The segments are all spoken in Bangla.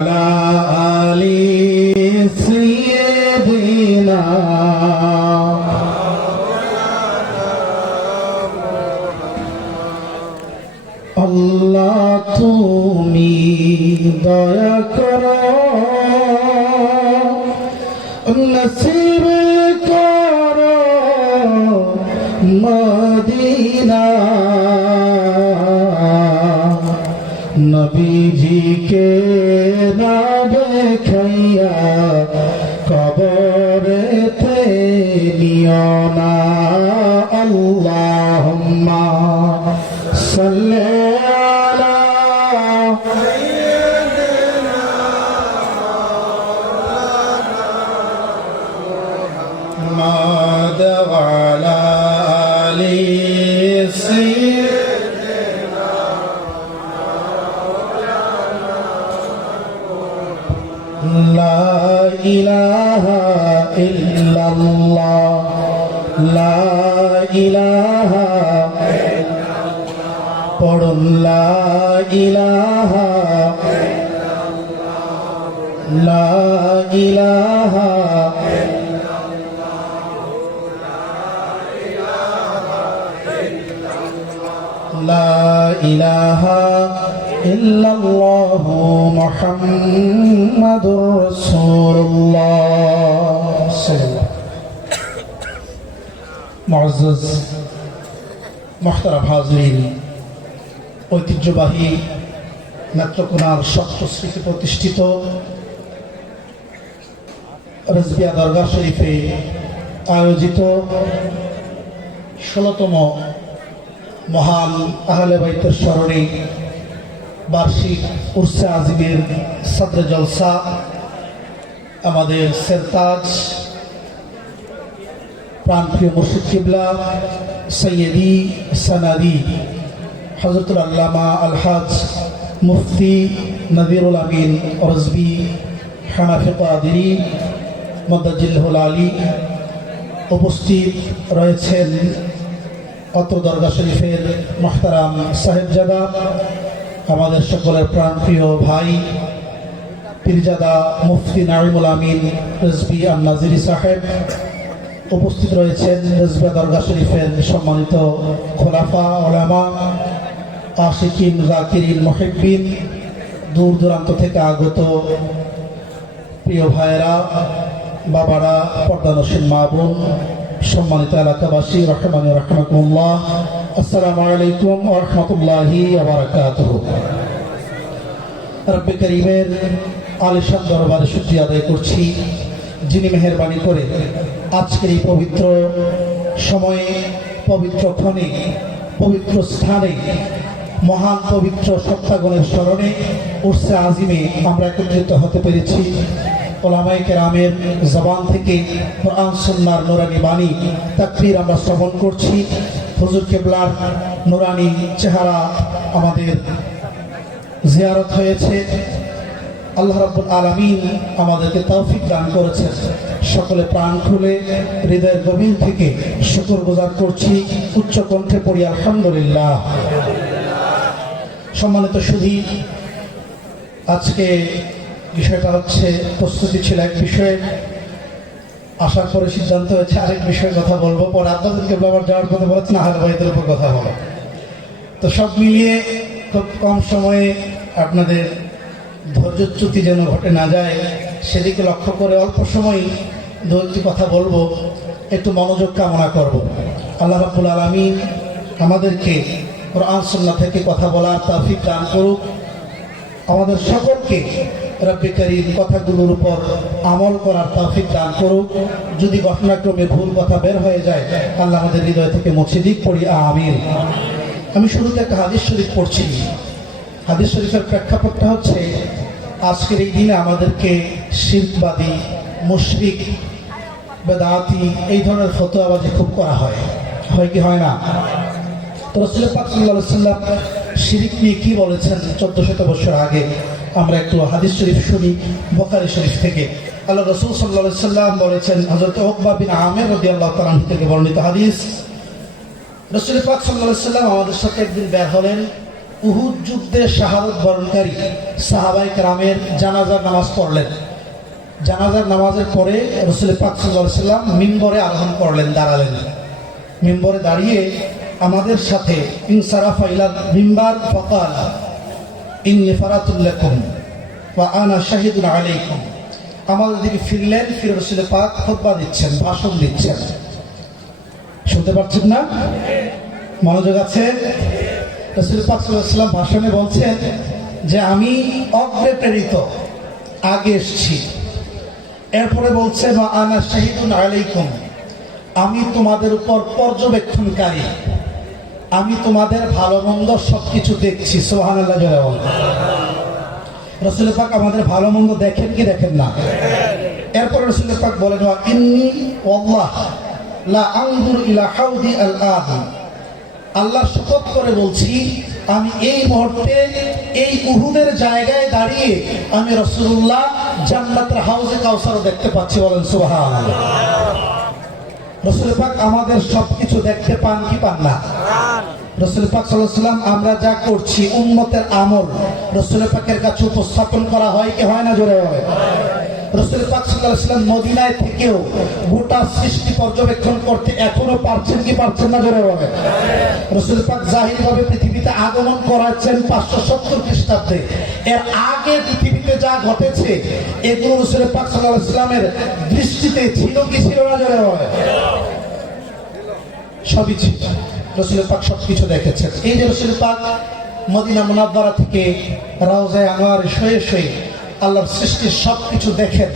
Ali Sayyidina Allah তুমি দয়া করো নসিব করো মদিনা নবীজিকে না দেখাইয়া কবরেতে নিও না আল্লাহুম্মা সাল্লি আলা সাইয়্যিদিনা মুহাম্মাদ ওয়া আলা আলি সাইয়্যিদিনা লা ইলাহা ইল্লাল্লাহ লা ইলাহা পড়ুন লা ইলাহা লা ইলাহা লা ইলাহা ইল্লাল্লাহু মুহাম্মাদুর রাসূলুল্লাহ মুআজ্জাজ মুহতারাম হাজিরিন, ঐতিহ্যবাহী নেত্রকোনার শক্ত স্মৃতি প্রতিষ্ঠিত রেজবিয়া দরগা শরীফে আয়োজিত ১৬তম মহান আহলে বাইতের স্মরণে বার্ষিক উরসে আজিমের সদরে জলসা আমাদের সেরতাজ প্রাণপ্রিয় মুর্শিদ কিবলা সৈয়দি সানাদি হযরতুল আল্লামা আলহাজ মুফতি নদিরুল আমিন রজবি হানাফি কাদেরী মদ্দাজিল্লাহুল আলী উপস্থিত রয়েছেন অত্র দরগা শরীফের মুহতারাম সাহেবজাদা, আমাদের সকলের প্রাণপ্রিয় ভাই পীরজাদা মুফতি নাঈমুল আমিন রেজবি আন-নাজিরি সাহেব, উপস্থিত রয়েছেন রেজবিয়া দরগা শরীফের সম্মানিত খোলাফা ওলামা আশিকিন জাকিরিন মুহিব্বিন, দূর দূরান্ত থেকে আগত প্রিয় ভাইয়েরা, বাবারা, পর্দানশীল মা বোন, সম্মানিত এলাকাবাসী, রহমান রাহমাকুমুল্লাহ, আসসালামু আলাইকুম ওয়া রাহমাতুল্লাহি ওয়া বারাকাতুহু। রব্বে কারীমের আলিশান দরবারে শুকরিয়া আদায় করছি, যিনি মেহেরবানি করে আজকের এই পবিত্র সময়ে, পবিত্র ক্ষণে, পবিত্র স্থানে, মহান পবিত্র সত্তাগণের স্মরণে উরসে আজিমে আমরা একত্রিত হতে পেরেছি। ওলামায়ে কেরামের জবান থেকে কোরআন সুন্নাহর নুরানি বাণী তাকবীর আমরা শ্রবণ করছি। হুজুর কিবলার নুরানি চেহারা আমাদের জিয়ারত হয়েছে। আল্লাহ রাব্বুল আলামিন আমাদেরকে তৌফিক দান করেছেন। সকলে প্রাণ খুলে হৃদয়ের গভীর থেকে শুকর গুজার করছি, উচ্চ কণ্ঠে পড়ি আলহামদুলিল্লাহ। সম্মানিত সুধী, আজকে বিষয়টা হচ্ছে, প্রস্তুতি ছিল এক বিষয়ে, আসার পরে সিদ্ধান্ত হয়েছে আরেক বিষয়ে কথা বলবো। পরে আপনাদেরকে আবার যাওয়ার কথা বলেছেন আহলে বাইতের উপর কথা বলো। তো সব মিলিয়ে খুব কম সময়ে আপনাদের ধৈর্যচ্যুতি যেন ঘটে না যায়, সেদিকে লক্ষ্য করে অল্প সময় দু একটি কথা বলবো, একটু মনোযোগ কামনা করব। আল্লাহ রাব্বুল আলামিন আমাদেরকে কোরআন সুন্নাহ থেকে কথা বলার তৌফিক দান করুক। আমাদের সকলকে রব্বে কারীম কথাগুলোর উপর আমল করার তৌফিক দান করুক। যদি ঘটনাক্রমে ভুল কথা বের হয়ে যায়, আল্লাহ আমাদের হৃদয় থেকে মুছে দিক, পড়ি আমিন। আমি শুরুতে একটা হাদিস শরীফ পড়ছি। হাদিস শরীফের প্রেক্ষাপটটা হচ্ছে, আজকের এই দিনে আমাদেরকে শিরকবাদী, মুশরিক, বেদাতি এই ধরনের ফতোয়াবাজি খুব করা হয় কি হয় না? তো রাসূল পাক সাল্লাল্লাহু আলাইহি ওয়াসাল্লাম শিরক নিয়ে কি বলেছেন 1400 বছর আগে, আমরা একটু হাদিস শরীফ শুনি বুখারী শরীফ থেকে। আল্লাহ রাসূল সাল্লাল্লাহু আলাইহি ওয়াসাল্লাম বলেছেন, হযরত উকবা বিন আমির রাদিয়াল্লাহু তাআলা থেকে বর্ণিত হাদিস, রাসূল পাক সাল্লাল্লাহু আলাইহি ওয়াসাল্লাম আমাদের সাথে একদিন বের হলেন উহুদ যুদ্ধে শাহাদত বরণকারী সাহাবায়ে কেরামের জানাজার নামাজ পড়লেন। জানাজার নামাজের পরে রাসূল পাক সাল্লাল্লাহু আলাইহি ওয়াসাল্লাম মিম্বরে আরোহণ করলেন, দাঁড়ালেন। মিম্বরে দাঁড়িয়ে আমাদের সাথে ইনসারাফা ইলাল মিম্বার ফাকাল ইন্নী ফারাতুল লাকুম ওয়া আনা শাহিদুন আলাইকুম। আমাদের দিকে ফিরলেন, ফিরে রাসূল পাক খুতবা দিচ্ছেন, ভাষণ দিচ্ছেন। শুনতে পাচ্ছেন না? মনোযোগ আছে? রাসূল পাক সাল্লাল্লাহু আলাইহি ওয়াসাল্লাম ভাষণে বলছেন যে আমি অগ্রে প্রেরিত, আগে এসেছি। এরপরে বলছে ওয়া আনা শাহিদুন আলাইকুম, আমি তোমাদের উপর পর্যবেক্ষণকারী, আমি তোমাদের ভালো মন্দ সবকিছু দেখছি। সুবহানাল্লাহ। রাসূল পাক আমাদের ভালো মন্দ দেখেন কি দেখেন না? এরপর রাসূল পাক বলেন ওয়া ইন্নী ওয়াল্লাহ লা আনজুরু ইলা হাউদি আল আযম, আল্লাহ শপথ করে বলছি আমি এই মুহূর্তে এই উহুদের জায়গায় দাঁড়িয়ে আমি রাসূলুল্লাহ জান্নাতের হাউজে কাউসার দেখতে পাচ্ছি। বলেন সুবহানাল্লাহ। রাসূল পাক আমাদের সবকিছু দেখতে পান কি পান না? রাসূল পাক সাল্লাল্লাহু আলাইহি ওয়াসাল্লাম আমরা যা করছি উম্মতের আমল রাসূল পাকের কাছে উপস্থাপন করা হয় কি হয় না? জোরে হয়। রাসূল পাক সাল্লাল্লাহু আলাইহি ওয়াসাল্লাম মদিনায় থেকেও গোটা সৃষ্টি পর্যবেক্ষণ করতে এখনো পারছেন কি পারছেন না? জোরে হবে। রাসূল পাক জাহিরভাবে পৃথিবীতে আগমন করাচ্ছেন 570 খ্রিস্টাব্দে। এর আগে পৃথিবীতে যা ঘটেছে এগুলো রাসূল পাক সাল্লাল্লাহু আলাইহি ওয়াসাল্লামের দৃষ্টিতে ছিল কি ছিল না? জোরে হবে। সবই ছিল। রাসূল পাক সবকিছু দেখেছেন। এই যে রাসূল পাক মদিনা মুনাওয়ারা থেকে রওজায়ে আনোয়ারে শুয়ে শুয়ে আল্লাহর সৃষ্টির সবকিছু দেখেন,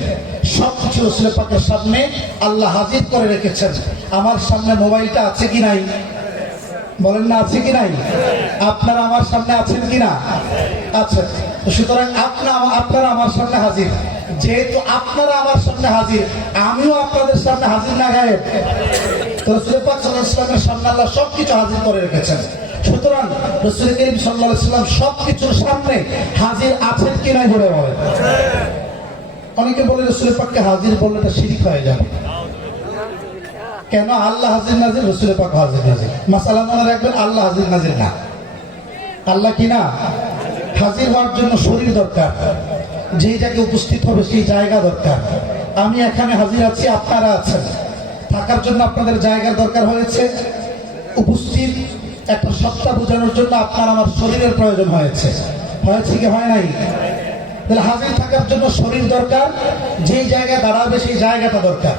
সবকিছু রাসূল পাকের সামনে আল্লাহ হাজির করে রেখেছেন। আমার সামনে মোবাইলটা আছে কি নাই? বলেন না, আছে কি নাই? আপনারা আমার সামনে আছেন কি না? আছে। সুতরাং আপনারা আমার সামনে হাজির। যেহেতু আপনারা আমার সামনে হাজির, আমিও আপনাদের সামনে হাজির না গায়েব। রাসূল পাক সাল্লাল্লাহু আলাইহি ওয়াসাল্লামের সামনে আল্লাহ সবকিছু হাজির করে রেখেছেন। সুতরাং রাসূল করিম সাল্লাল্লাহু আলাইহি ওয়াসাল্লাম সবকিছুর সামনে হাজির আছেন কি নাই? বলে বলেন। অনেকে বলে রাসূল পাককে হাজির বললে এটা শিরক হয়ে যাবে। কেন? আল্লাহ হাজির নাজির, রাসূল পাক হাজির নাজির। মাসালা মনে রাখবেন, আল্লাহ হাজির নাজির না। আল্লাহ কি না? হাজির হওয়ার জন্য শরীর দরকার, যেই জায়গায় উপস্থিত হবে সেই জায়গা দরকার। আমি এখানে হাজির আছি, আপনারা আছেন, থাকার জন্য আপনাদের জায়গার দরকার হয়েছে। উপস্থিত একটা সত্তা বোঝানোর জন্য আপনার আমার শরীরের প্রয়োজন হয়েছে। হয়েছে কি হয় নাই? তাহলে হাজির থাকার জন্য শরীর দরকার, যেই জায়গায় দাঁড়াবে সেই জায়গাটা দরকার।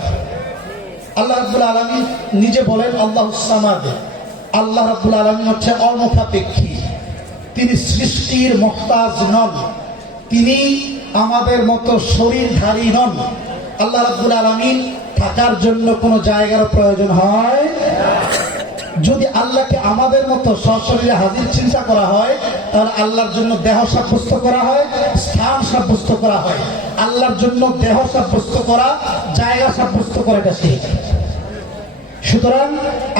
আল্লাহ রাব্বুল আলামিন নিজে বলেন আল্লাহুস সামাদ, আল্লাহ রাব্বুল আলামিন হচ্ছে অমুখাপেক্ষী, তিনি সৃষ্টির মুহতাজ নন, তিনি আমাদের মতো শরীরধারী নন। আল্লাহ রাব্বুল আলামিন থাকার জন্য কোনো জায়গার প্রয়োজন হয়? যদি আল্লাহকে আমাদের মতো সশরীরে হাজির চিন্তা করা হয়, তাহলে আল্লাহর জন্য দেহ সাব্যস্ত করা হয়, স্থান সাব্যস্ত করা হয়। আল্লাহর জন্য দেহ সাব্যস্ত করা, জায়গা সাব্যস্ত করা, এটা শিরক। সুতরাং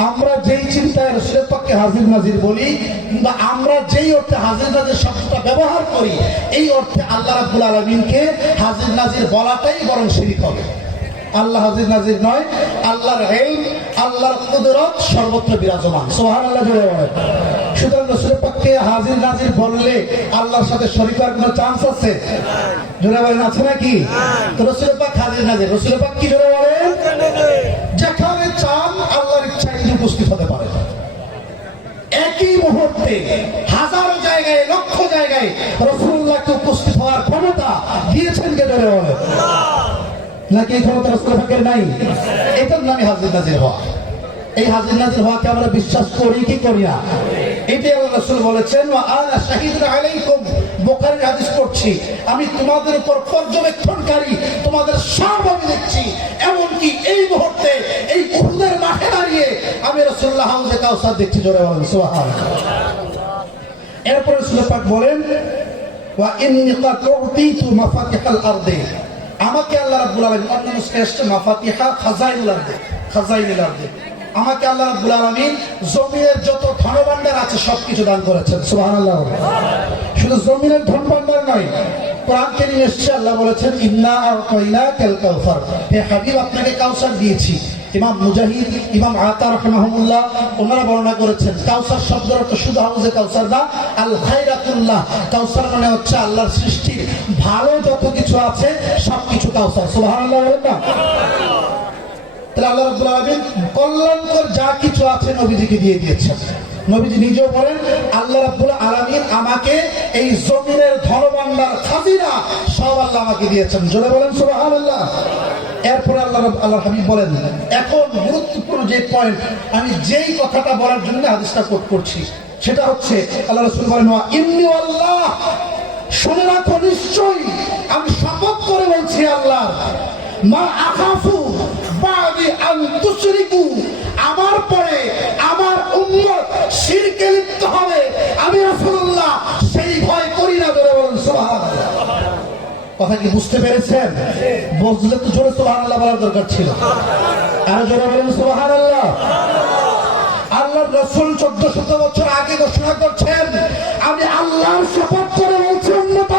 আমরা যেই চিন্তায় রাসূল পাককে হাজির নাজির বলি, কিংবা আমরা যেই অর্থে হাজির নাজির শব্দটা ব্যবহার করি, এই অর্থে আল্লাহ রাব্বুল আলামিনকে হাজির নাজির বলাটাই বরং শিরক হবে। আল্লাহ হাজির নাজির নয়, আল্লাহর ইলম, আল্লাহর কুদরত সর্বত্র বিরাজমান। সুবহানাল্লাহ। সুতরাং রাসূল পাককে হাজির নাজির বললে আল্লাহর সাথে শরীক হওয়ার কোনো চান্স আছে? জোরে বলেন, আছে নাকি? তো রাসূল পাক হাজির নাজির। রাসূল পাক কি জোরে বলেন? যেখানে চান আল্লাহর ইচ্ছায় তিনি উপস্থিত হতে পারেন। একই মুহূর্তে হাজার জায়গায়, লক্ষ জায়গায় রাসূলুল্লাহকে উপস্থিত হওয়ার ক্ষমতা দিয়েছেন কে? জোরে বলেন। নাকি এই ক্ষমতা রাসূল পাকের নাই? এটার নামই হাজির নাজির হওয়া। এই হাজির নাজির হওয়াকে আমরা বিশ্বাস করি কি করি না? এটাই আল্লাহ রাসূল বলেছেন ওয়া আনা শাহিদুন আলাইকুম। বুখারীর হাদিস পড়ছি, আমি তোমাদের উপর পর্যবেক্ষণকারী, তোমাদের সব আমি দেখছি। এমনকি এই মুহূর্তে এই উহুদের মাঠে দাঁড়িয়ে আমি রাসূলুল্লাহ হাউজে কাউসার দেখছি। জোরে বলেন সুবহানাল্লাহ। এরপর রাসূল পাক বলেন ওয়া ইন্নী ক্বাদ উতিতু মাফাতিহাল আরদি, আমাকে আল্লাহ রাব্বুল আলামিন, অন্য নুসখায় আসছে মাফাতিহা খাজাইনুল আরদি, খাজাইনুল আরদি, আমাকে আল্লাহ রাব্বুল আলামিন জমিনের যত ধনভাণ্ডার আছে সবকিছু দান করেছেন। সুবহানাল্লাহ। শুধু জমিনের ধনভাণ্ডার নয়, কোরআন কারীমে এসেছে, আল্লাহ বলেছেন ইন্না আ'তাইনাকাল কাউসার, হে হাবিব আপনাকে কাউসার দিয়েছি। ইমাম মুজাহিদ, ইমাম আতা রাহিমাহুল্লাহ ওনারা বর্ণনা করেছেন কাউসার শব্দের অর্থ শুধু হাউজে কাউসার না, আল খায়রাতুল্লাহ। কাউসার মানে হচ্ছে আল্লাহর সৃষ্টির ভালো যত কিছু আছে সবকিছু কাউসার। সুবহানাল্লাহ বলেন না? তাহলে আল্লাহ রাব্বুল আলামিন কল্যাণকর যা কিছু আছে নবীজিকে দিয়ে দিয়েছেন। নবীজি নিজেও বলেন আল্লাহ রাব্বুল আলামিন আমাকে এই জমিনের ধনভাণ্ডার খাজিনা সব আল্লাহ আমাকে দিয়েছেন। জোরে বলেন সুবহানাল্লাহ। এরপরে আল্লাহ হাবিব বলেন, এখন গুরুত্বপূর্ণ যে পয়েন্ট, আমি যেই কথাটা বলার জন্য হাদিসটা কোট করছি সেটা হচ্ছে আল্লাহ রাসূল বলেন ইন্নী আল্লাহ, শুনে রাখো নিশ্চয়ই আমি শপথ করে বলছি আল্লাহ, মা আখাফু বাদি আন তুশরিকু, আমার পরে আমার উম্মত শিরকে লিপ্ত হবে আমি রাসূলুল্লাহ সেই ভয় করি না। জোরে বলুন সুবহানাল্লাহ। কথা কি বুঝতে পেরেছেন? বুঝলে তো জোরে সুবহানাল্লাহ বলার দরকার ছিল। আর জোরে বলুন সুবহানাল্লাহ। আল্লাহর রাসূল 1400 বছর আগে ঘোষণা করছেন, আমি আল্লাহর শপথ করে বলছি উম্মত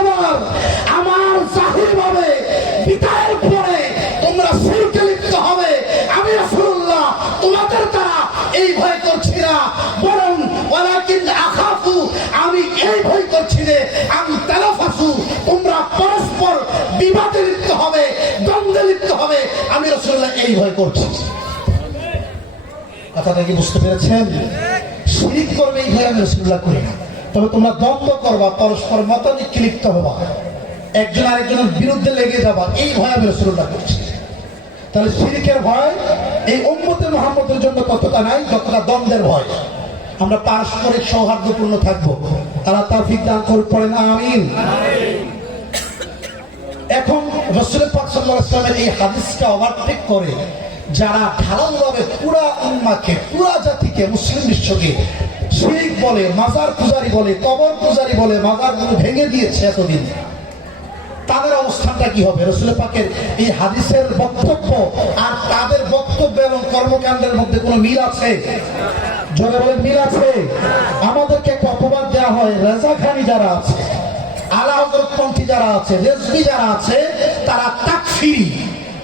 আমার জাহির ভাবে বিদায়ের পরে তোমরা শিরকে লিপ্ত হবে আমি রাসূলুল্লাহ তোমাদের দ্বারা এই ভয় করছি না, বরং ওয়ালাকিন আখাফু, আমি এই ভয় করছি যে আমি তালাফাসু, তোমরা পরস্পর বিবাদে লিপ্ত হবে, দ্বন্দ্বে লিপ্ত হবে, আমি রাসূলুল্লাহ এই ভয় করছি। কথাটা কি বুঝতে পেরেছেন? শিরিক করবে এই ভয় আমি রাসূলুল্লাহ করি না, তবে তোমরা দ্বন্দ্ব করবা, পরস্পর মতানৈক্যে লিপ্ত হবা, একজন আরেকজনের বিরুদ্ধে লেগে যাবা, এই ভয় আমি রাসূলুল্লাহ করছি। তাহলে শিরিকের ভয় এই উম্মতে মুহাম্মদের জন্য ততটা নাই যতটা দ্বন্দ্বের ভয়। আমরা পারস্পরিক সৌহার্দ্যপূর্ণ থাকবো, তারা তৌফিক দান করুন, পড়েন আমিন। এখন রাসূল পাক সাল্লাল্লাহু আলাইহি ওয়াসাল্লামের এই হাদিসটা ওভারটেক করে যারা ঢালাওভাবে পুরা উম্মাহকে, পুরা জাতিকে, মুসলিম বিশ্বকে শিরিক বলে, মাজার পূজারি বলে, কবর পূজারি বলে, মাজারগুলো ভেঙে দিয়েছে এতদিন, তাদের অবস্থানটা কি হবে? রাসূল পাকের এই হাদিসের বক্তব্য আর তাদের বক্তব্য এবং কর্মকাণ্ডের মধ্যে কোনো মিল আছে? জোরে বলেন মিল আছে? আমাদেরকে একটা অপবাদ দেওয়া হয়, রেজাখানি যারা আছে, আলা হযরতপন্থী যারা আছে, রেজভি যারা আছে, তারা তাকফিরি,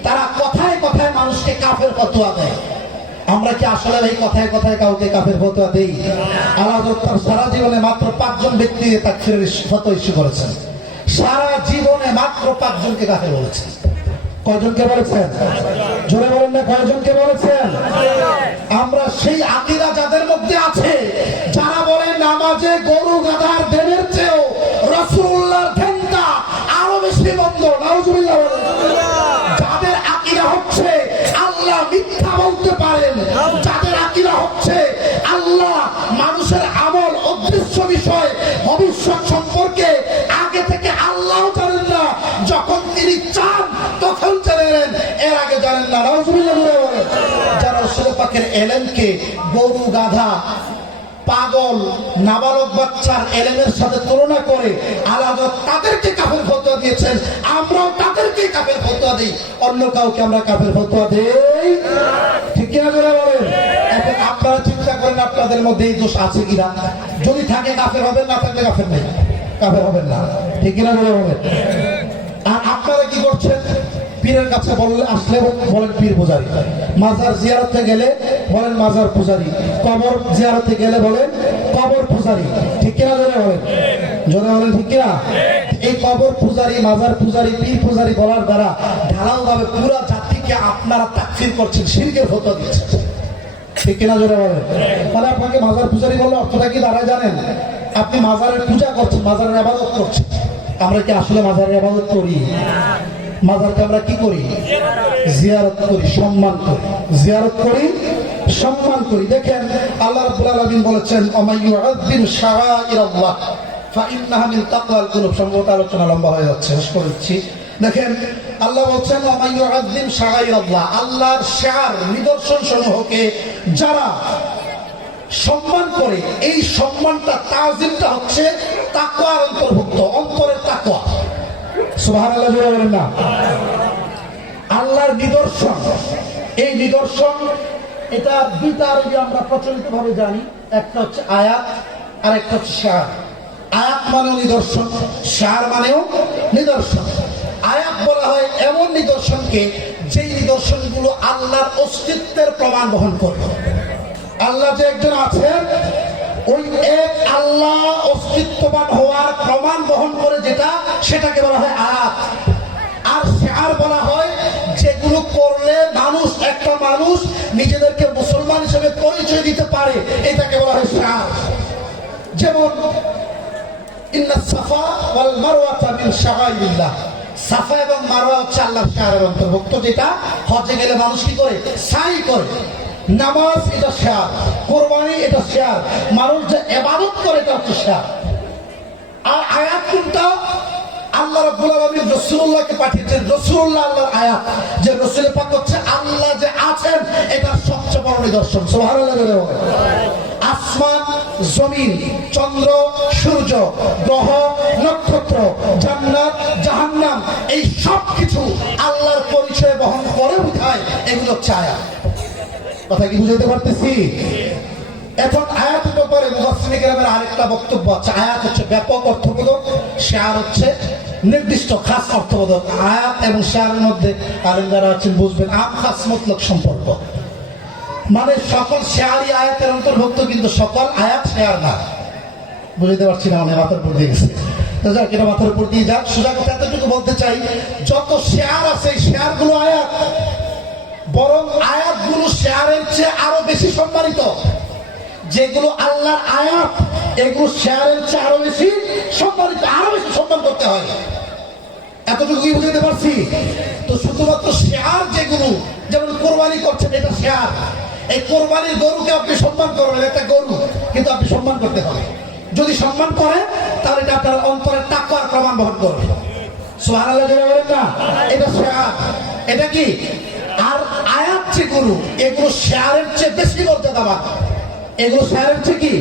তারা কথায় কথায় মানুষকে কাফের ফতোয়া দেয়। আমরা কি আসলে এই কথায় কথায় কাউকে কাফের ফতোয়া দেই? আলা হযরত সারা জীবনে মাত্র 5 জন ব্যক্তি তাকফিরের ফতোয়া ইস্যু করেছেন, সারা জীবনে মাত্র 5 জনকে কাফের বলেছেন। কয়জনকে বলেছেন? জোরে বলেন না, কয়জনকে বলেছেন? আমরা সেই আকীদা যাদের মধ্যে আছে, যারা বলে নামাজে গরু গাধার দেনের চেয়েও রাসূলুল্লাহর ধ্যানটা আরো বেশি মন্দ, নাউজুবিল্লাহ বলেন। যাদের আকীদা হচ্ছে আল্লাহ মিথ্যা বলতে পারেন, যাদের আকীদা হচ্ছে আল্লাহ মানুষের আমল, অদৃশ্য বিষয়, ভবিষ্যৎ সম্পর্কে আগে থেকে আল্লাহ জানেন না, যখন তিনি চান তখন জানেন, এর আগে জানেন না, নাউজুবিল্লাহ বলেন। যারা রাসূল পাকের ইলমকে গরু গাধা, পাগল, নাবালক বাচ্চার ইলমের সাথে তুলনা করে আলাদা তাদেরকে কাফের ফতোয়া দিয়েছেন, আমরাও তাদেরকে কাফের ফতোয়া দেই, অন্য কাউকে আমরা কাফের ফতোয়া দেই? ঠিক কিনা বলেন? এখন আপনারা চিন্তা করেন আপনাদের মধ্যে এই দোষ আছে কিনা। যদি থাকে কাফের হবেন, না থাকলে কাফের নেই, কাফের হবেন না। ঠিক কিনা বলেন? আর আপনারা কি করছেন? পীরের কাছে বললে আসলে বলেন পীর পূজারি, মাজার জিয়ারতে গেলে বলেন মাজার পূজারি, কবর জিয়ারতে গেলে বলেন কবর পূজারি। ঠিক কিনা জোরে বলেন? জোরে বলেন ঠিক কিনা? এই কবর পূজারি, মাজার পূজারি, পীর পূজারি বলার দ্বারা ঢালাওভাবে পুরো জাতিকে আপনারা তাকফির করছেন, শিরকের ফতোয়া দিচ্ছেন। ঠিক কিনা জোরে বলেন? মানে আপনাকে মাজার পূজারি বললে অর্থটা কি দাঁড়ায় জানেন? আপনি মাজারের পূজা করছেন, মাজারের ইবাদত করছেন। আমরা কি আসলে মাজারের ইবাদত করি? মাজারকে আমরা কি করি? জিয়ারত করি, সম্মান করি, জিয়ারত করি, সম্মান করি। দেখেন আল্লাহ রাব্বুল আলামিন বলেছেন আমাইয়ুআযযিম শাআইরাল্লাহ ফাইন্নাহা মিন তাকওয়াল কুলুব। সম্ভবত আলোচনা লম্বা হয়ে যাচ্ছে, শেষ করে দিচ্ছি। দেখেন আল্লাহ বলছেন আমাইয়ুআযযিম শাআইরাল্লাহ, আল্লাহর শাআর, নিদর্শন সমূহকে যারা সম্মান করে, এই সম্মানটা, তাজিমটা হচ্ছে তাকওয়ার অন্তর্ভুক্ত, অন্তরের তাকওয়া। সুবহানাল্লাহ বলেন না? আল্লাহর নিদর্শন, এই নিদর্শন, এটা দুইটা আরবি আমরা প্রচলিত ভাবে জানি, একটা হচ্ছে আয়াত আর একটা হচ্ছে শাআর। আয়াত মানেও নিদর্শন, শাআর মানেও নিদর্শন। আয়াত বলা হয় এমন নিদর্শনকে যেই নিদর্শনগুলো আল্লাহর অস্তিত্বের প্রমাণ বহন করে। আল্লাহ যে একজন আছেন, ওই এক আল্লাহ অস্তিত্ববান হওয়ার প্রমাণ বহন করে যেটা, সেটাকে বলা হয় আয়াত। আর শিআর বলা হয় যেগুলো করলে মানুষ, একটা মানুষ নিজেদেরকে মুসলমান হিসেবে পরিচয় দিতে পারে, এটাকে বলা হয় শিআর। যেমন ইন্না সাফা ওয়াল মারওয়াতা মিন শাআইরিল্লাহ, সাফা এবং মারওয়া হচ্ছে আল্লাহর শিআরের অন্তর্ভুক্ত, যেটা হজে গেলে মানুষ কি করে, সাই করে। নামাজ এটা শিআর, কোরবানি এটা শিআর, মানুষ যে ইবাদত করে এটা হচ্ছে শিআর। আর আয়াত কোনটা? আল্লাহ রাব্বুল আলামিন রাসূলুল্লাহকে পাঠিয়েছেন, রাসূলুল্লাহ আল্লাহর আয়াত, যে রাসূল পাক হচ্ছে আল্লাহ যে আছেন এটা সবচেয়ে বড় নিদর্শন। সুবহানাল্লাহ বলে বলে। আসমান, জমিন, চন্দ্র, সূর্য, গ্রহ, নক্ষত্র, জান্নাত, জাহান্নাম, এই সব কিছু আল্লাহর পরিচয় বহন করে বোঝায়, এগুলো হচ্ছে আয়াত। কথা কি বুঝাতে পারতেছি? এখন আয়াতের ব্যাপারে মুফাসসিরিনে কেরামের আরেকটা বক্তব্য আছে। আয়াত হচ্ছে ব্যাপক অর্থবোধক, শিআর হচ্ছে নির্দিষ্ট খাস অর্থবোধক। আয়াত এবং শিআরের মধ্যে আলেমরা আছেন বুঝবেন আম খাস মতলক সম্পর্ক। মানে সকল শিআরই আয়াতের অন্তর্ভুক্ত, কিন্তু সকল আয়াত শিআর না। বুঝতে পারছি না, অনেক মাথার উপর দিয়ে গেছে। তো যাক, এটা মাথার উপর দিয়ে যাক। সোজা কথা এতটুকু বলতে চাই, যত শিআর আছে শিআরগুলো আয়াত, বরং আয়াতগুলো শিআরের চেয়ে আরো বেশি সম্মানিত। যেগুলো আল্লাহর আয়াত, এগুলো শিআরের চেয়ে আরো বেশি সম্মানিত, আরো বেশি সম্মান করতে হয়। এতটুকু কি বুঝতে পারছি? তো শুধুমাত্র শিআর যেগুলো, যেমন কোরবানি করছেন, এটা শিআর। এই কোরবানির গরুকে আপনি সম্মান করবেন, একটা গরু, কিন্তু আপনি সম্মান করতে হবে। যদি সম্মান করেন তাহলে এটা আপনার অন্তরের তাকওয়ার প্রমাণ বহন করবে। সুবহানাল্লাহ বলেন না, এটা শিআর। এটা কি? আর আয়াত যেগুলো, এগুলো শিআরের চেয়ে বেশি মর্যাদাবান। এগুলো শিআরের চেয়ে কি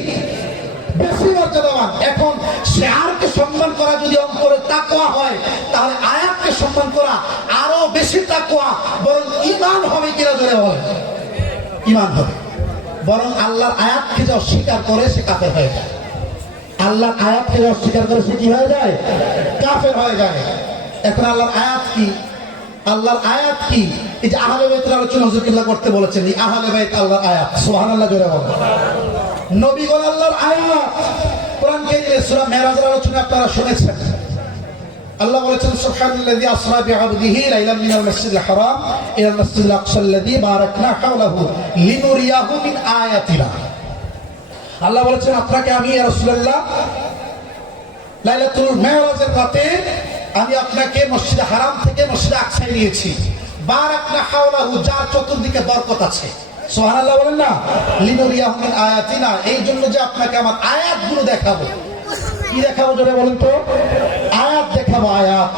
বেশি মর্যাদাবান। এখন শিআরকে সম্মান করা যদি অন্তরে তাকওয়া হয়, তাহলে আয়াতকে সম্মান করা আরো বেশি তাকওয়া, বরং ঈমান হবে। কিনা জোরে বলেন? ঈমান হবে। বরং আল্লাহর আয়াতকে যে অস্বীকার করে সে কাফের হয়ে যায়। আল্লাহর আয়াতকে যে অস্বীকার করে সে কি হয়ে যায়? কাফের হয়ে যায়। এখন আল্লাহর আয়াত কি? আল্লাহর আয়াত কি? এই যে আহলে বাইতের আলোচনা হুজুর কিবলা করতে বলেছেন, এই আহলে বাইত আল্লাহর আয়াত। সুবহানাল্লাহ জোরে বলেন। নবীগণ আল্লাহর আয়াত। কোরআন কারীমে সূরা মেরাজের আলোচনা আপনারা শুনেছেন। আল্লাহ বলেছেন, সুবহানাল্লাযী আসরা বিআবদিহি লাইলাম মিনাল মাসজিদিল হারাম ইলাল মাসজিদিল আকসাল্লাযী বারাকনা হাওলাহু লিনুরিয়াহু মিন আয়াতিনা। আল্লাহ বলেছেন, আপনাকে আমি ইয়া রাসূলুল্লাহ লাইলাতুল মেরাজের রাতে আমি আপনাকে মসজিদে হারাম থেকে মসজিদে আকসায় নিয়েছি। বারাকনা হাওলাহু, যার চতুর্দিকে বরকত আছে। সুবহানাল্লাহ বলেন না। লিনুরিয়াহু মিন আয়াতিনা, এই জন্য যে আপনাকে আমার আয়াতগুলো দেখাবো। কি দেখাবো জোরে বলেন তো? আয়াত দেখাবো। আয়াত।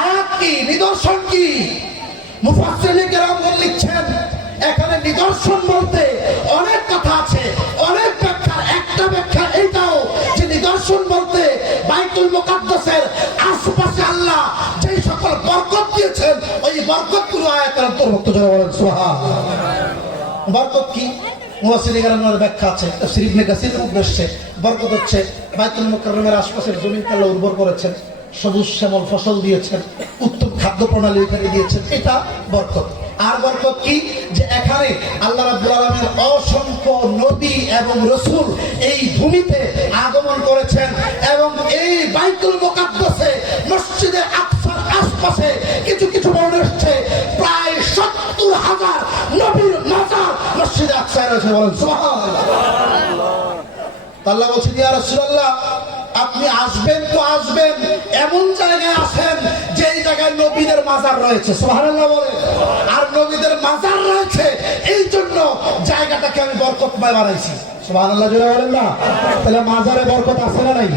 আয়াত কি? নিদর্শন কি? মুফাসসিরিনে কেরাম লিখছেন, এখানে নিদর্শন বলতে অনেক কথা আছে, অনেক ব্যাখ্যা। একটা ব্যাখ্যা এইটাও যে নিদর্শন বলতে বাইতুল মুকাদ্দাসের আশপাশে আল্লাহ যেই সকল বরকত দিয়েছেন, ওই বরকতগুলো আয়াতের অন্তর্ভুক্ত। জোরে বলেন সুবহানাল্লাহ। বরকত কি? মুফাসসিরিনে কেরামের ব্যাখ্যা আছে। তাফসীর ইবনে কাসীরের মধ্যে এসেছে, বরকত হচ্ছে বাইতুল মুকাররমের আশপাশের জমিনকে আল্লাহ উর্বর করেছেন, সবুজ শ্যামল ফসল দিয়েছেন, উত্তম খাদ্য প্রণালী এখানে দিয়েছেন, এটা বরকত। আর বরকত কি? যে এখানে আল্লাহ রাব্বুল আলামিন অসংখ্য নবী এবং রাসূল এই ভূমিতে আগমন করেছেন, এবং এই বাইতুল মুকাদ্দাসে মসজিদে আকসার আশপাশে কিছু কিছু বর্ণনা এসেছে প্রায় ৭০,০০০ নবীর মাজার মসজিদে আকসায় রয়েছে। বলেন সুবহানাল্লাহ। আল্লাহ বলছেন, ইয়া রাসূলুল্লাহ, আপনি আসবেন তো আসবেন, এমন জায়গায় আসেন যেই জায়গায় নবীদের মাজার রয়েছে। সুবহানাল্লাহ বলেন। আর নবীদের মাজার রয়েছে, এই জন্য জায়গাটাকে আমি বরকতময় বানাইছি। সুবহানাল্লাহ জোরে বলেন না। তাহলে মাজারে বরকত আছে না নাই?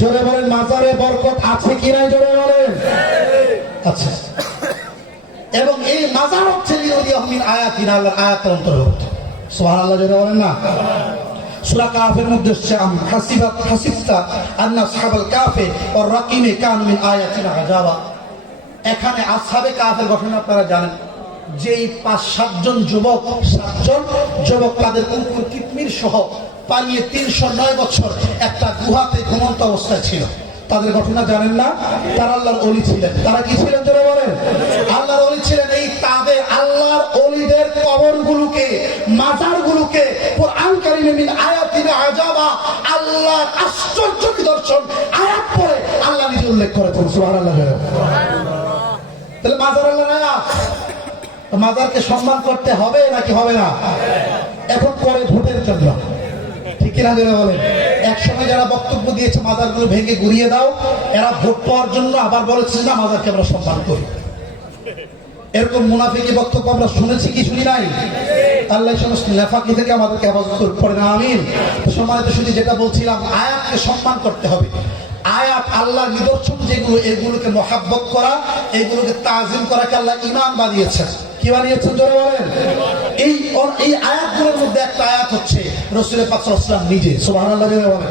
জোরে বলেন, মাজারে বরকত আছে কি নাই? জোরে বলেন। আচ্ছা, এবং এই মাজার হচ্ছে লিনুরিয়াহু মিন আয়াতিনা, আল্লাহর আয়াতের অন্তর্ভুক্ত। সুবহানাল্লাহ জোরে বলেন না। সূরা কাফের মধ্যে হচ্ছে হাসিবতা আন্না আসহাবাল কাফে ওয়ার রাকিমে কানু মিন আয়াতিনা আজাবা। এখানে আসহাবে কাফের ঘটনা আপনারা জানেন, যেই ৫-৭ যুবক, ৭ যুবক তাদের কুকুর কিতমির সহ পালিয়ে ৩০৯ বছর একটা গুহাতে ঘুমন্ত অবস্থায় ছিল। তাদের ঘটনা জানেন না? তারা আল্লাহর ওলি ছিলেন। তারা কি ছিলেন জোরে বলেন? আল্লাহর ওলি ছিলেন, এই তাদের আল্লাহর ওলিদের কবরগুলোকে, মাজারগুলোকে কুরআন কারীমে মিন আয়াতিন আজাবা, আল্লাহর আশ্চর্য নিদর্শন আয়াত পড়ে আল্লাহ নিজে উল্লেখ করেছেন। সুবহানাল্লাহ। তাহলে মাজার আল্লাহর আয়াত, মাজারকে সম্মান করতে হবে নাকি হবে না? এখন পরে ভোটের জন্য, ঠিক কিনা জোরে বলেন? এক সময় যারা বক্তব্য দিয়েছে মাজারগুলো ভেঙে গুড়িয়ে দাও, এরা ভোট পাওয়ার জন্য আবার বলেছে না মাজারকে আমরা সম্মান করি। এরকম মুনাফিকি বক্তব্য আমরা শুনেছি কি শুনি নাই? আল্লাহ সমস্ত নেফাকি থেকে আমাদেরকে হেফাজত করে না, আমিন। সম্মানিত শুধু যেটা বলছিলাম, আয়াতকে সম্মান করতে হবে। আয়াত আল্লাহর নিদর্শন যেগুলো, এগুলোকে মহাব্বত করা, এগুলোকে তাজিম করাকে আল্লাহ ঈমান বানিয়েছেন। কি বানিয়েছেন জোরে বলেন? এই আয়াতগুলোর মধ্যে একটা আয়াত হচ্ছে রাসূল পাক সাল্লাল্লাহু আলাইহি ওয়াসাল্লাম নিজে, সুবহানাল্লাহ জোরে বলেন।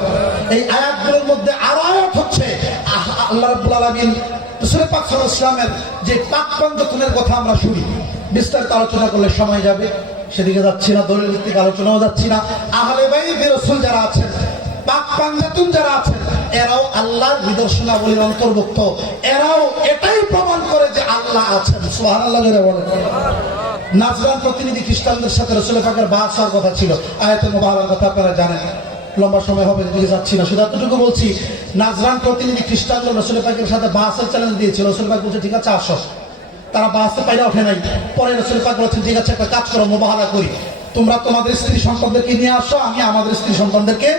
এই আয়াতগুলোর মধ্যে আরো আয়াত হচ্ছে আল্লাহ রাব্বুল আলামিন রাসূল পাক সাল্লাল্লাহু আলাইহি ওয়াসাল্লামের যে পাক পাঞ্জাতনের কথা আমরা শুনি, বিস্তারিত আলোচনা করলে সময় যাবে, সেদিকে যাচ্ছি না, দলিল ভিত্তিক আলোচনাও যাচ্ছি না। আহলে বাইত রাসূল যারা আছেন, পাক পাঞ্জাতন যারা আছেন, এরাও আল্লাহর নিদর্শনাবলীর অন্তর্ভুক্ত। এরাও এটাই প্রমাণ করে যে আল্লাহ আছেন। সুবহানাল্লাহ জোরে বলেন। নাজরান প্রতিনিধি খ্রিস্টানদের সাথে রাসূল পাকের বাস হওয়ার কথা ছিল, আয়াতে মুবারকার কথা আপনারা জানেন, লম্বা সময় হবে দিকে যাচ্ছি না, শুধু এতটুকু বলছি। নাজরান প্রতিনিধি খ্রিস্টানদের রাসূল পাকের সাথে বাসের চ্যালেঞ্জ দিয়েছিল। রাসূল পাক বলছে ঠিক আছে আসো। তারা বাসে পাইরা ওঠে নাই। পরে রাসূল পাক বলেছেন ঠিক আছে একটা কাজ করো, মুবাহালা করি, তোমরা তোমাদের স্ত্রী সন্তানদেরকে নিয়ে আসো, আমি আমাদের স্ত্রী সন্তানদেরকে,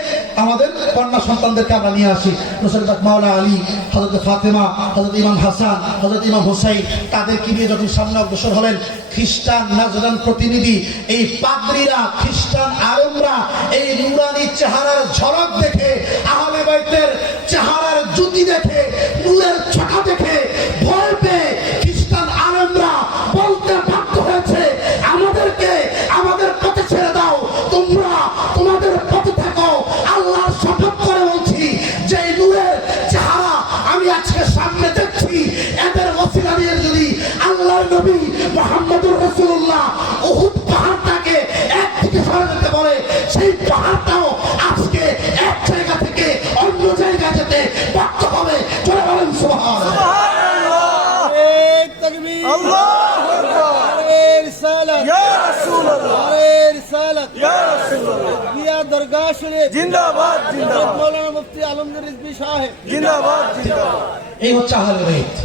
আমাদের কন্যা সন্তানদেরকে আমরা নিয়ে আসি। রাসূল পাক মাওলা আলী, হযরত ফাতেমা, হযরত ইমাম হাসান, হযরত ইমাম হুসাইন, তাদেরকে নিয়ে যখন সামনে অগ্রসর হলেন, খ্রিস্টান নাজরান প্রতিনিধি, এই পাদ্রীরা, খ্রিস্টান আলেমরা এই নূরানী চেহারার ঝলক দেখে, আহলে বাইতের চেহারার জ্যোতি দেখে, নূরের ছটা দেখে ভয় পেয়ে খ্রিস্টান আলেমরা বলতে বাধ্য হয়েছে, আমাদেরকে আমাদের পথে ছেড়ে দাও, তোমরা তোমাদের পথে থাকো। আল্লাহর শপথ করে বলছি যে নূরের চেহারা আমি আজকে সামনে দেখছি, এদের ওসিলা দিয়ে যদি আল্লাহর নবী মুহাম্মদুর রাসূলুল্লাহ উহুদ পাহাড়টাকে একদিকে সরে যেতে বলে, সেই পাহাড়টাও আজকে এক জায়গা থেকে অন্য জায়গায় যেতে বাধ্য হবে। চলে বলেন সুবহানাল্লাহ। আল্লাহু আকবার। রিসালাত ইয়া রাসূলুল্লাহ, রিসালাত ইয়া রাসূলুল্লাহ। মিয়া দরগাহ শরীফ জিন্দাবাদ, জিন্দাবাদ। মাওলানা মুফতি আলমগীর রিজভী সাহেব জিন্দাবাদ, জিন্দাবাদ। এই হচ্ছে আহলে বাইত,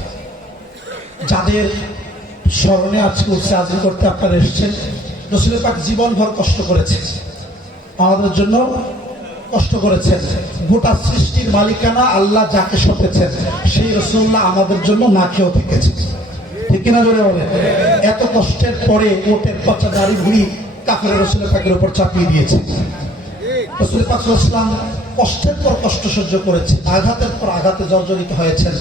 যাদের স্মরণে আজকে উৎসে হাজির করতে আপনারা এসেছেন। রাসূল পাক জীবনভর কষ্ট করেছেন, আমাদের জন্য কষ্ট করেছেন। গোটা সৃষ্টির মালিকানা আল্লাহ যাকে সঁপেছেন, সেই রাসূলুল্লাহ আমাদের জন্য না খেয়েও থেকেছে, ঠিক কিনা জোরে বলেন? এত কষ্টের পরে ওটের পচা দাড়ি ভুড়ি কাফের রাসূল পাকের উপর চাপিয়ে দিয়েছে। রাসূল পাক সাল্লাল্লাহু আলাইহি ওয়াসাল্লাম কষ্টের পর কষ্ট সহ্য করেছেন, আঘাতের পর আঘাতে জর্জরিত হয়েছেন,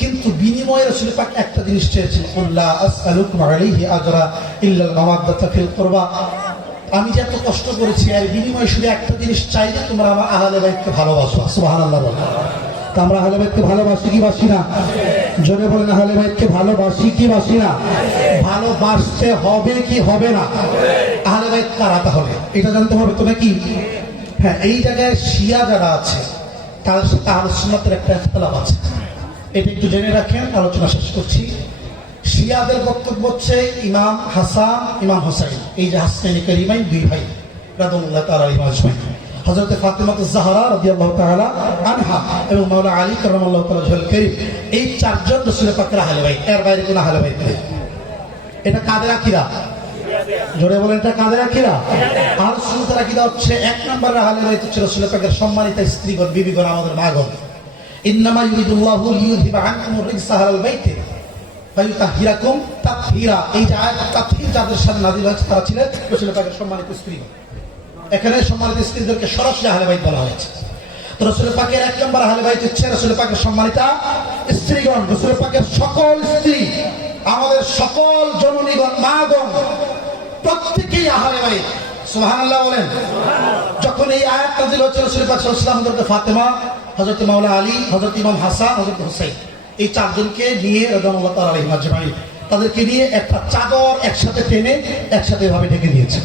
কিন্তু বিনিময়ে রাসূল পাক একটা জিনিস চেয়েছেন, আল্লাহ আসআলুকুম আলাইহি আজরা ইল্লাল মাওয়াদ্দাতা ফিল কুরবা। আমি যে এত কষ্ট করেছি আর বিনিময়ে শুধু একটা জিনিস চাই যে তোমরা আমার আহলে বাইতকে ভালোবাসো। সুবহানাল্লাহ বলেন। তা আমরা আহলে বাইতকে ভালোবাসি কি বাসি না? জোরে বলেন, আহলে বাইতকে ভালোবাসি কি বাসি না? ভালোবাসতে হবে কি হবে না? আহলে বাইত কারা তাহলে এটা জানতে হবে তো নাকি? হ্যাঁ, এই জায়গায় শিয়া যারা আছে তাদের সাথে আহলে সুন্নাতের একটা ইখতিলাফ আছে, এটা একটু জেনে রাখেন, আলোচনা শেষ করছি। শিয়াদের বক্তব্য হচ্ছে ইমাম হাসান, ইমাম হুসাইন, এই যে হাসানী কারিমাইন দুই ভাই রাদিয়াল্লাহু তাআলা আলাইহিম, হযরত ফাতিমা যাহরা রাদিয়াল্লাহু তাআলা আনহা এবং মাওলানা আলী কারামাল্লাহু তাআলা ওয়াজহুল কারীম, এই চারজন রাসূল পাকের আহলে বাইত, এর বাইরে কোনো আহলে বাইত নেই। এটা কাদের আকীদা? জোরে বলেন, এটা কাদের আকীদা? আহলে সুন্নাতের আকীদা হচ্ছে এক নম্বর আহলে বাইত হচ্ছে রাসূল পাকের সম্মানিত স্ত্রীগণ, বিবিগণ, আমাদের মাগণ। ইন্নামা ইউরিদুল্লাহু লিইউযহিবা আনকুমুর রিজসা আহলাল বাইতি ওয়া ইউতাহহিরাকুম তাতহীরা। এই যে আয়াত তাতহীর যাদের সাথে নাযিল হয়েছে তারা ছিলেন রাসূল পাকের সম্মানিত স্ত্রীগণ। এখানে সম্মানিত স্ত্রীদেরকে সরাসরি আহলে বাইত বলা হয়েছে। তো রাসূল পাকের এক নম্বর আহলে বাইত হচ্ছে রাসূল পাকের সম্মানিতা স্ত্রীগণ, রাসূল পাকের সকল স্ত্রী, আমাদের সকল জননীগণ, মাগণ, প্রত্যেকেই আহলে বাইত। সুবহানাল্লাহ বলেন। যখন এই আয়াত নাযিল হচ্ছে, রাসূল পাক সাল্লাল্লাহু আলাইহি ওয়াসাল্লাম হযরত ফাতেমা, হযরত মাওলানা আলী, হযরত ইমাম হাসান, হযরত হুসাইন, এই চারজনকে নিয়ে রাদিয়াল্লাহু তাআলা আলাইহিম আজমাইন, তাদেরকে নিয়ে একটা চাদর একসাথে টেনে একসাথে এভাবে ঢেকে দিয়েছে।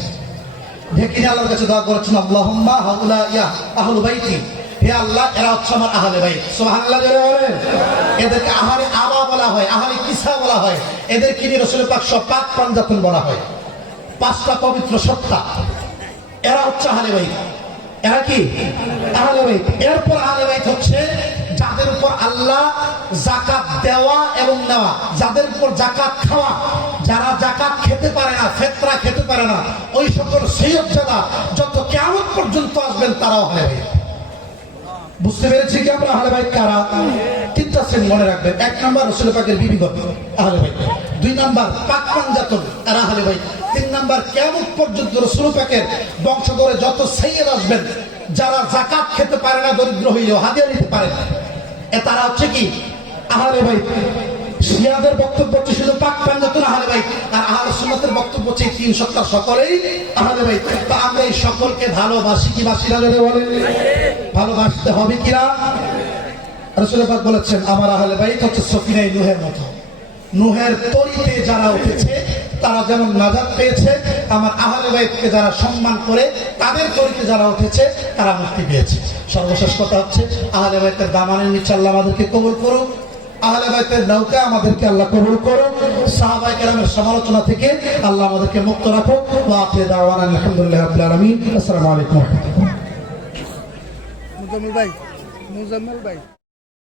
ঢেকে নিয়ে আল্লাহর কাছে দোয়া করেছেন, আল্লাহুম্মা হাউলা ইয়া আহলু বাইতি, হে আল্লাহ এরা হচ্ছে আমার আহলে বাইত। সুবহানাল্লাহ জোরে বলেন। এদেরকে আহলে আবা বলা হয়, আহলে কিসা বলা হয়, এদেরকে নিয়ে রাসূল পাক সব পাক পাঞ্জাতন বলা হয়, 5টা পবিত্র সত্তা। এরা হচ্ছে আহলে বাইত। এরা কি আহলে বাইত। এরপর আহলে বাইত হচ্ছে যাদের উপর আল্লাহ যাকাত দেওয়া এবং নেওয়া, যাদের উপর যাকাত খাওয়া, যারা যাকাত খেতে পারে না, ফিতরা খেতে পারে না, ওই সকল সৈয়দজাদা যত কিয়ামত পর্যন্ত আসবেন তারাও আহলে বাইত। বুঝতে পেরেছি কি আমরা আহলে বাইত কারা? 3টা শ্রেণী মনে রাখবেন। 1 নাম্বার রাসূল পাকের বিবিগণ আহলে বাইত, 2 নাম্বার পাক পাঞ্জাতন এরা আহলে বাইত, 3 নাম্বার কিয়ামত পর্যন্ত রাসূল পাকের বংশধরে যত সৈয়দ আসবেন যারা যাকাত খেতে পারে না, দরিদ্র হইলেও হাদিয়া নিতে পারে না, তারা হচ্ছে কি আহলে বাইত। শিয়াদের বক্তব্য হচ্ছে শুধু পাক পাঞ্জাতন আহলে বাইত, আর আহলে সুন্নাতের বক্তব্য হচ্ছে 3 সত্তা সকলেই আহলে বাইত। তো আমরা এই সকলকে ভালোবাসি কি বাসি না জোরে বলেন? ভালোবাসতে হবে কিনা? রাসূল পাক বলেছেন আমার আহলে বাইত হচ্ছে সফিনায়ে নূহের মতো, নূহের তরিতে যারা উঠেছে তারা যেমন নাজাত পেয়েছে, আমার আহলে বাইতকে যারা সম্মান করে তাদের তরিতে যারা উঠেছে তারা মুক্তি পেয়েছে। সর্বশেষ কথা হচ্ছে আহলে বাইতের দামানের নিচে আল্লাহ আমাদেরকে কবুল করুক, আহলে বাইতের নৌকা আমাদেরকে আল্লাহ কবুল করুক, সাহাবায়ে কেরামের সমালোচনা থেকে আল্লাহ আমাদেরকে মুক্ত রাখুক। ওয়া আখিরু দাওয়ানা আলহামদুলিল্লাহি রাব্বিল আলামিন। আসসালামু আলাইকুম ওয়া রাহমাতুল্লাহ। মুজাম্মেল ভাই